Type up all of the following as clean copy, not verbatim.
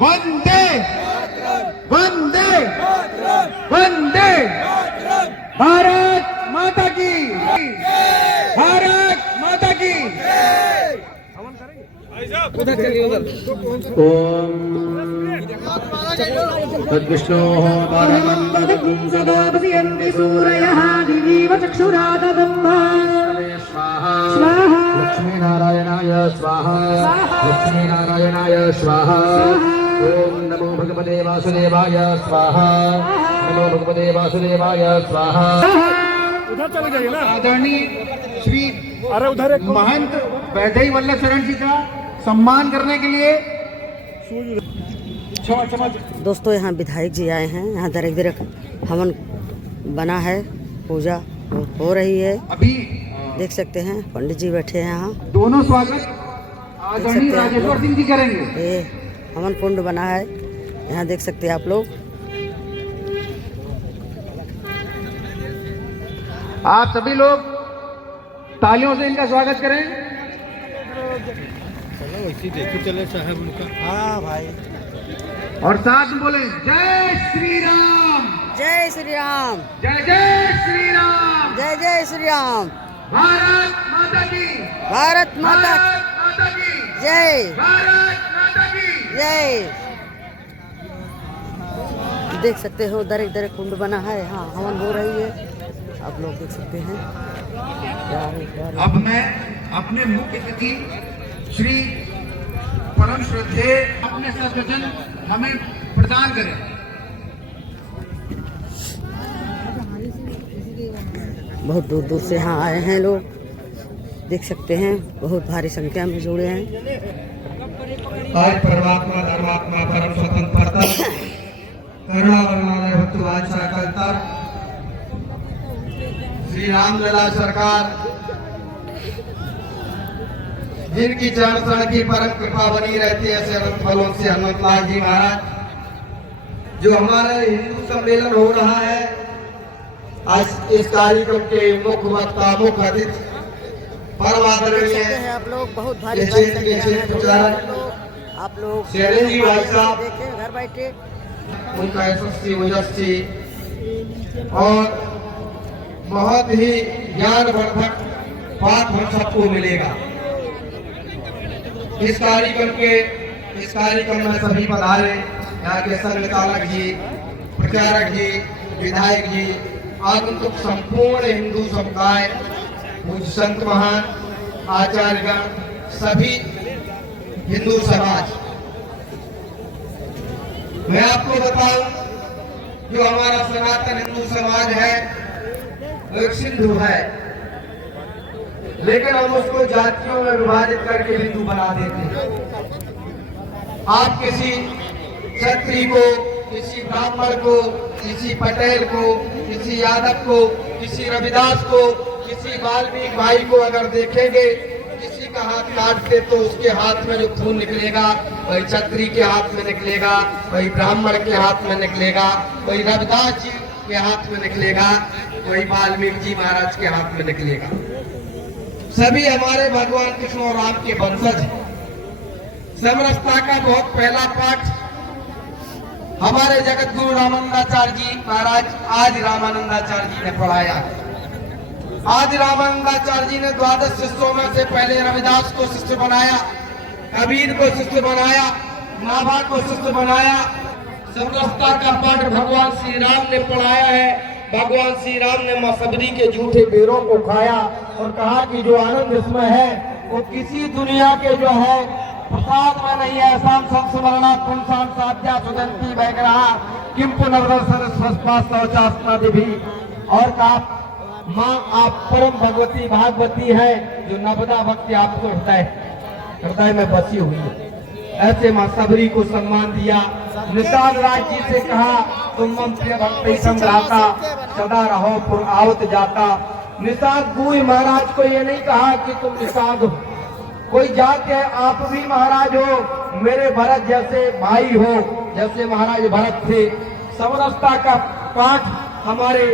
वंदे वंदे वंदे भारत माता की भारत माता की। ओम तद्विष्णोः परमं सदा पश्यन्ति सूरयः दिवीव चक्षुरादम्भा स्वाहा स्वाहा लक्ष्मीनारायणाय स्वाहा लक्ष्मीनारायणाय स्वाहा। ओम नमो भगवते वासुदेवाय स्वाहा नमो भगवते वासुदेवाय स्वाहा। उधर चले जाइए ना। आदरणीय श्री अरे उधर एक महंत वैद्य वल्लभ शरण जी का सम्मान करने के लिए दोस्तों यहाँ विधायक जी आए हैं। यहाँ दरक हवन बना है, पूजा हो रही है। अभी देख सकते हैं पंडित जी बैठे हैं यहाँ। दोनों स्वागत आदरणीय राजेश्वर सिंह जी करेंगे। ये हवन कुंड बना है, यहाँ देख सकते हैं आप लोग। आप सभी लोग तालियों से इनका स्वागत करें। चलो वैसे देखो चले साहब उनका। हाँ भाई, और साथ में बोले जय श्री राम जय श्री राम जय जय श्री राम जय जय श्री राम। भारत माता की भारत माता माता की जय भारत माता की जय। देख सकते हो दरक कुंड बना है, यहाँ हवन हो रही है, आप लोग देख सकते हैं। अब मैं अपने मुख्य अतिथि श्री परम श्रद्धेय अपने सदवचन हमें प्रदान करें। बहुत दूर दूर से यहाँ आए हैं लोग, देख सकते हैं बहुत भारी संख्या में जुड़े हैं। आज परमात्मा धर्मात्मा परम स्वतंत्रता करुणा वर्णालय भक्तवांछा कल्तर श्री रामलला सरकार जिनकी चरण शरण की परम कृपा बनी रहती है ऐसे अनंत फलों से हनुमतलाल जी महाराज जो हमारा हिंदू सम्मेलन हो रहा है। आज इस कार्यक्रम के मुख्य वक्ता मुख्य अतिथि परम आदरणीय आप लोग बहुत भारी आप लोग शेरन जी भाई साहब देखें घर बैठे। उनका यशस्वी ओजस्वी और बहुत ही ज्ञानवर्धक पाठ हम सबको मिलेगा। इस कार्यक्रम में सभी पधारे यहाँ के संचालक जी, प्रचारक जी, विधायक जी, आगंतुक संपूर्ण हिंदू समुदाय, पूज्य संत महान, आचार्यगण, सभी हिंदू समाज। मैं आपको बताऊं जो हमारा सनातन हिंदू समाज है वो एक सिंधु है, लेकिन हम उसको जातियों में विभाजित करके हिंदू बना देते हैं। आप किसी क्षत्रिय को, किसी ब्राह्मण को, किसी पटेल को, किसी यादव को, किसी रविदास को, किसी वाल्मीकि भाई को अगर देखेंगे किसी का हाथ काट दे तो उसके हाथ में जो खून निकलेगा वही क्षत्रिय के हाथ में निकलेगा, वही ब्राह्मण के हाथ में निकलेगा, वही रविदास जी के हाथ में निकलेगा, वही वाल्मीकि जी महाराज के हाथ में निकलेगा। सभी हमारे भगवान कृष्ण और राम के वंशज हैं। समरसता का बहुत पहला पाठ हमारे जगत गुरु रामानंदाचार्य जी महाराज आज रामानंदाचार्य जी ने पढ़ाया। आज रामानंदाचार्य जी ने 12 शिष्यों में से पहले रविदास को शिष्य बनाया, कबीर को शिष्य बनाया, नाभा को शिष्य बनाया। समरसता का पाठ भगवान श्री राम ने पढ़ाया है। भगवान श्री राम ने मां सबरी के झूठे बेरों को खाया और कहा कि जो आनंद इसमें है वो किसी दुनिया के जो है प्रसाद में नहीं है। शाम संस्मरणा पुंसान साध्या सुदंती वैग्रहा किम पुनर्दर्शन स्वस्पास्तास्नादि भी। और कहा माँ आप परम भगवती भागवती है जो नवदा भक्ति आपको हृदय में बसी हुई है। ऐसे मां सबरी को सम्मान दिया। निषाद राज जी से कहा तुम मम प्रिय भक्ति संग्राता सदा रहो पुर आवत जाता। निषाद गुरु महाराज को ये नहीं कहा कि तुम निषाद हो, कोई जात है, आप भी महाराज हो, मेरे भरत जैसे भाई हो, जैसे महाराज भरत थे। समरसता का पाठ हमारे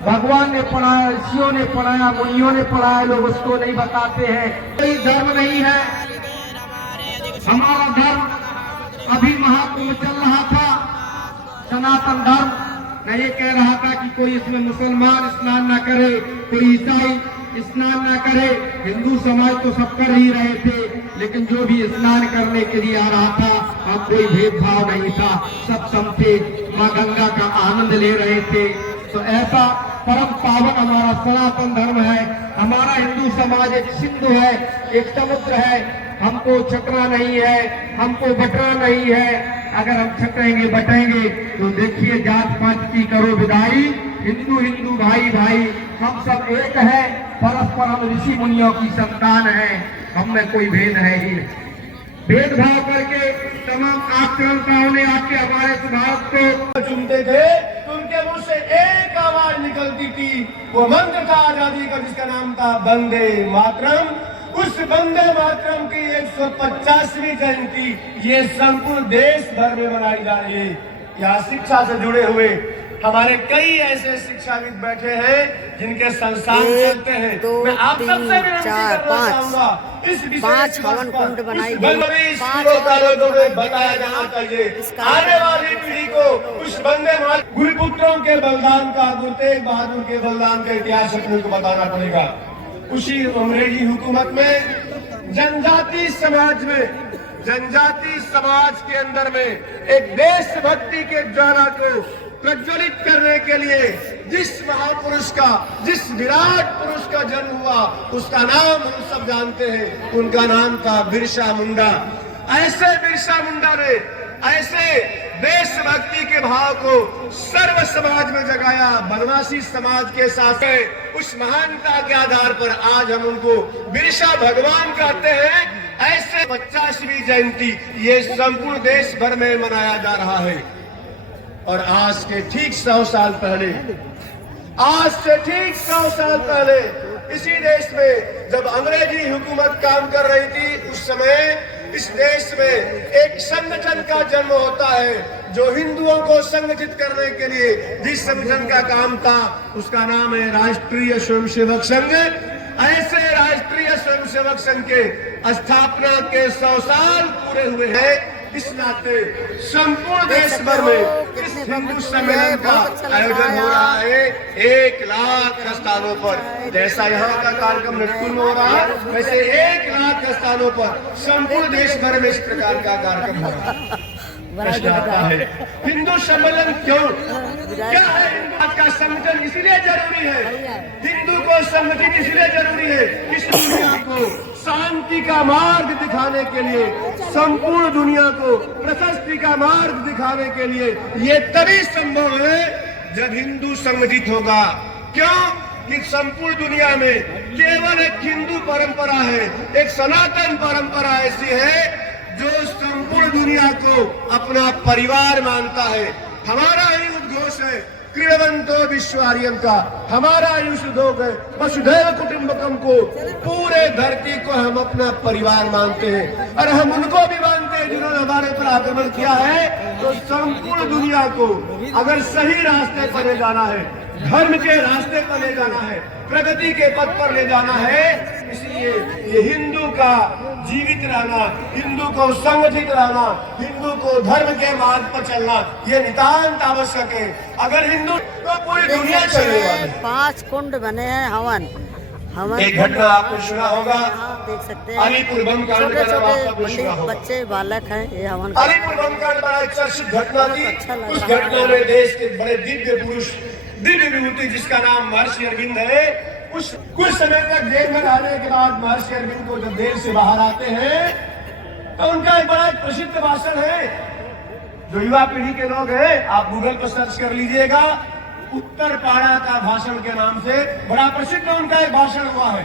भगवान ने पढ़ाया, ऋषियों ने पढ़ाया, मुनियों ने पढ़ाया, लोग उसको नहीं बताते हैं। कोई धर्म नहीं है, हमारा धर्म अभी महाकुंभ चल रहा था सनातन धर्म। मैं ये कह रहा था कि कोई इसमें मुसलमान स्नान ना करे, कोई ईसाई स्नान ना करे, हिंदू समाज तो सब कर ही रहे थे, लेकिन जो भी स्नान करने के लिए आ रहा था वहाँ कोई भेदभाव नहीं था, सब सम थे, माँ गंगा का आनंद ले रहे थे। तो ऐसा परम पावन हमारा सनातन धर्म है। हमारा हिंदू समाज एक सिंधु है, एक समुद्र है, हमको छकना नहीं है, हमको बटना नहीं है। अगर हम छकेंगे बटेंगे तो देखिए जात पात की करो विदाई, हिंदू हिंदू भाई भाई हम सब एक है, परस्पर हम ऋषि मुनियों की संतान है, हम में कोई भेद है ही नहीं। भेदभाव करके तमाम आक्रांताओं ने आके हमारे स्वभाव को चुनते थे तो उनके मुंह से एक आवाज निकलती थी, वो मंत्र था आजादी का जिसका नाम था वंदे मातरम। उस वंदे मातरम की 150वीं जयंती ये संपूर्ण देश भर में मनाई जा रही है। यहाँ शिक्षा से जुड़े हुए हमारे कई ऐसे शिक्षाविद बैठे हैं जिनके संस्थान चलते हैं। मैं आप सबसे विनती करना चाहूंगा, इस पांच हवन कुंड बनाई गई, बताया जाना चाहिए आने वाली पीढ़ी को उस वंदे मातरम गुरुपुत्रों के बलिदान का, गुरु तेग बहादुर के बलिदान का इतिहास अपने को बताना पड़ेगा। उसी अंग्रेजी हुकूमत में जनजाति समाज के अंदर में एक देशभक्ति के ज्वाला को प्रज्वलित करने के लिए जिस महापुरुष का, जिस विराट पुरुष का जन्म हुआ उसका नाम हम सब जानते हैं, उनका नाम था बिरसा मुंडा। ऐसे बिरसा मुंडा ने ऐसे देशभक्ति के भाव को सर्व समाज में जगाया। बनवासी समाज के साथ उस महानता के आधार पर आज हम उनको बिरसा भगवान कहते हैं। ऐसे 50वीं जयंती ये संपूर्ण देश भर में मनाया जा रहा है। और आज से ठीक 100 साल पहले इसी देश में जब अंग्रेजी हुकूमत काम कर रही थी, उस समय इस देश में एक संगठन का जन्म होता है जो हिंदुओं को संगठित करने के लिए जिस संगठन का काम था उसका नाम है राष्ट्रीय स्वयंसेवक संघ। ऐसे राष्ट्रीय स्वयंसेवक संघ के स्थापना के 100 साल पूरे हुए हैं। इस नाते संपूर्ण देश भर में इस हिंदू सम्मेलन का आयोजन हो रहा है 1 लाख स्थानों पर। जैसा यहाँ का कार्यक्रम नटकुल में हो रहा है, वैसे 1 लाख स्थानों पर संपूर्ण देश भर में इस प्रकार का कार्यक्रम हो रहा है। प्रश्न आता है, हिंदू सम्मेलन क्यों, क्या है हिंदू का संगठन इसलिए जरूरी है, हिंदू को संगठित इसलिए जरूरी है, इस दुनिया को शांति का मार्ग दिखाने के लिए, संपूर्ण दुनिया को प्रशस्ति का मार्ग दिखाने के लिए। ये तभी संभव है जब हिंदू संगठित होगा। क्यों कि संपूर्ण दुनिया में केवल एक हिंदू परंपरा है, एक सनातन परंपरा ऐसी है जो संपूर्ण दुनिया को अपना परिवार मानता है। हमारा ही उद्घोष है क्रीडवंतो विश्वारियम का, हमारा ही उद्घोष है वसुधैव कुटुंबकम को, पूरे धरती को हम अपना परिवार मानते हैं। और हम उनको भी मानते हैं जिन्होंने हमारे पर आक्रमण किया है। तो संपूर्ण दुनिया को अगर सही रास्ते पर ले जाना है, धर्म के रास्ते पर ले जाना है, प्रगति के पथ पर ले जाना है, इसलिए ये हिंदू का जीवित रहना, हिंदू को संगठित रहना, हिंदू को धर्म के मार्ग पर चलना ये नितांत आवश्यक है। अगर हिंदू तो पूरी दुनिया चलेगी। 5 कुंड बने हैं हवन। एक घटना आपने सुना होगा, देख सकते हैं अलीपुर बम कांड का नाम आपने सुना होगा। बच्चे बालक हैं, ये हवन अलीपुर बम कांड बड़ा एक चर्चित घटना थी। उस घटना में देश के बड़े दिव्य पुरुष, दिव्य विभूति जिसका नाम महर्षि अरविंद है, कुछ समय तक जेल में रहने के बाद महर्षि अरविंद को जब जेल से बाहर आते हैं तो उनका एक बड़ा प्रसिद्ध भाषण है। जो युवा पीढ़ी के लोग हैं, आप गूगल पर सर्च कर लीजिएगा, उत्तर पाड़ा का भाषण के नाम से बड़ा प्रसिद्ध उनका एक भाषण हुआ है।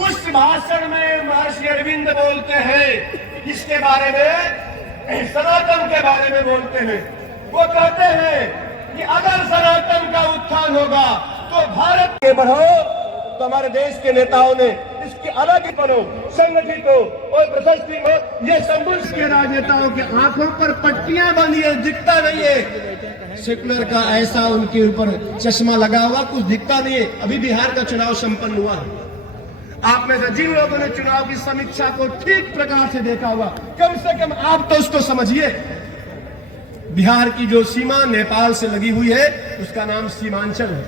उस भाषण में महर्षि अरविंद बोलते हैं इसके बारे में, सनातन के बारे में बोलते हैं। वो कहते हैं कि अगर सनातन का उत्थान होगा तो भारत के बढ़ो, तो हमारे देश के नेताओं ने इसकी अलग ही बनो, संगठित हो और प्रशस्ति हो। ये संबुल्स के राजनेताओं के आंखों पर पट्टियां बंधी है, दिखता नहीं है। सेकुलर का ऐसा उनके ऊपर चश्मा लगा हुआ, कुछ दिखता नहीं है। अभी बिहार का चुनाव संपन्न हुआ है, आप में से जिन लोगों ने चुनाव की समीक्षा को ठीक प्रकार से देखा होगा, कम से कम आप तो उसको समझिए। बिहार की जो सीमा नेपाल से लगी हुई है उसका नाम सीमांचल है।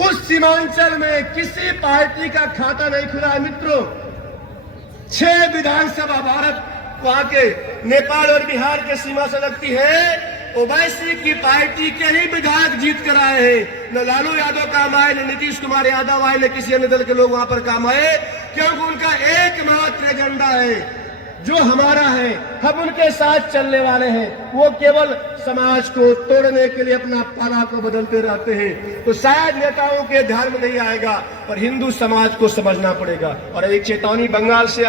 उस सीमांचल में किसी पार्टी का खाता नहीं खुला है मित्रों। 6 विधानसभा भारत वहां के नेपाल और बिहार के सीमा से लगती है। ओवैसी की पार्टी के ही विधायक जीत कर आए हैं। न लालू यादव काम आए, न नीतीश कुमार यादव आए, न किसी अन्य दल के लोग वहां पर काम आए, क्योंकि उनका एकमात्र एजेंडा है जो हमारा है, हम उनके साथ चलने वाले हैं। वो केवल समाज को तोड़ने के लिए अपना पाला को बदलते रहते हैं। तो शायद नेताओं के ध्यान में नहीं आएगा, पर हिंदू समाज को समझना पड़ेगा। और एक चेतावनी बंगाल से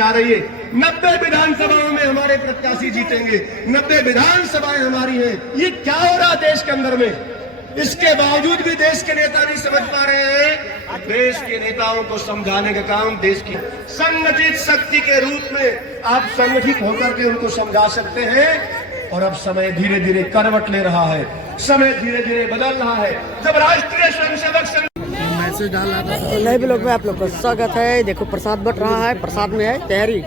आ रही है। 90 विधानसभाओं में हमारे प्रत्याशी जीतेंगे, 90 विधानसभाएं हमारी हैं। ये क्या हो रहा देश के अंदर में? इसके बावजूद भी देश के नेता नहीं समझ पा रहे हैं। देश के नेताओं को समझाने का काम देश की संगठित शक्ति के रूप में आप संगठित होकर के उनको समझा सकते हैं। और अब समय धीरे धीरे करवट ले रहा है, समय धीरे धीरे बदल रहा है। जब राष्ट्रीय स्वयंसेवक संघ मैसेज डाला था नए ब्लॉग में आप लोग का स्वागत है। देखो प्रसाद बट रहा है, प्रसाद में है तहरी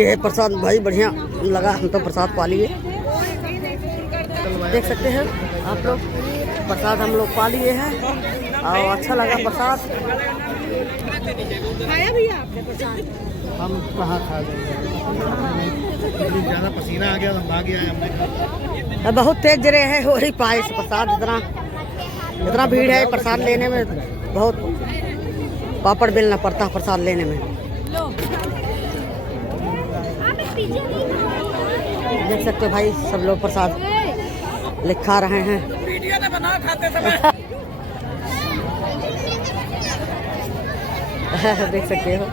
है। प्रसाद भाई बढ़िया लगा, हम तो प्रसाद पा लिए। देख सकते हैं आप लोग, प्रसाद हम लोग पा लिए हैं और अच्छा लगा प्रसाद। खाया भैया आपने प्रसाद? हम कहाँ खा लेंगे, ज़्यादा पसीना आ गया तो भाग गया हमने। बहुत तेज जरे है, हो ही पाए प्रसाद। इतना भीड़ है प्रसाद लेने में, बहुत पापड़ बेलना पड़ता है प्रसाद लेने में। देख सकते हो भाई, सब लोग प्रसाद लिखा रहे हैं। वीडियो ने बना खाते समय देख सकते हो।